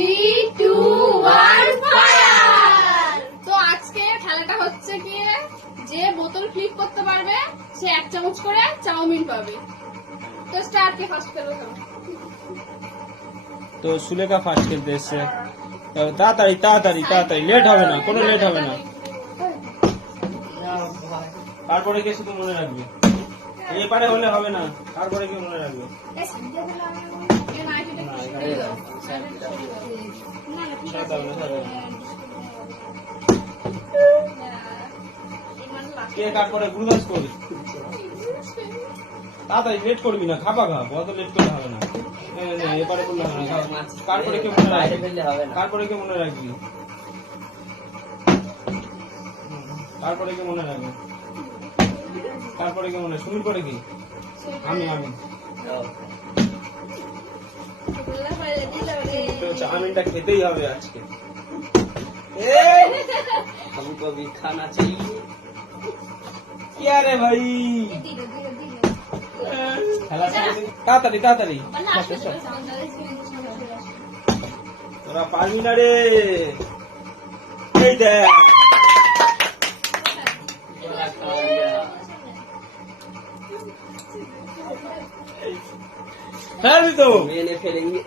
3, 2, 1 fire. তো আজকে খেলাটা হচ্ছে কি, যে বোতল ফ্লিপ করতে পারবে সে 1 চামচ করে চাউমিন পাবে। তো স্টার্ট কে ফার্স্ট খেলো। তো সুলেখা ফার্স্ট খেলতে এসছে। তাড়াতাড়ি তাড়াতাড়ি তাড়াতাড়ি, লেট হবে না, কোনো লেট হবে না। তারপরে কে শুধু মনে রাখবে, এপারে হলে হবে না, তারপরে কে মনে রাখবে। কে কার পরে গুরুদাস করি, তাড়াতাড়ি লেট করবি না, খাবা খা, অত লেট করলে হবে না। এপারে করলে হবে না, তারপরে কে মনে রাখবি, তারপরে কে মনে রাখবি, তারপরে কে মনে রাখবে, তারপরে কে মনে, সুমির পরে কি, আমি চাউমিনটা খেতেই হবে আজকে। हमको भी खाना चाहिए। क्या रे भाई, খেলা তাড়াতাড়ি তাড়াতাড়ি, তোরা পারবি না রে। এই দেখ হ্যাঁ তো मैंने फेलेंगे।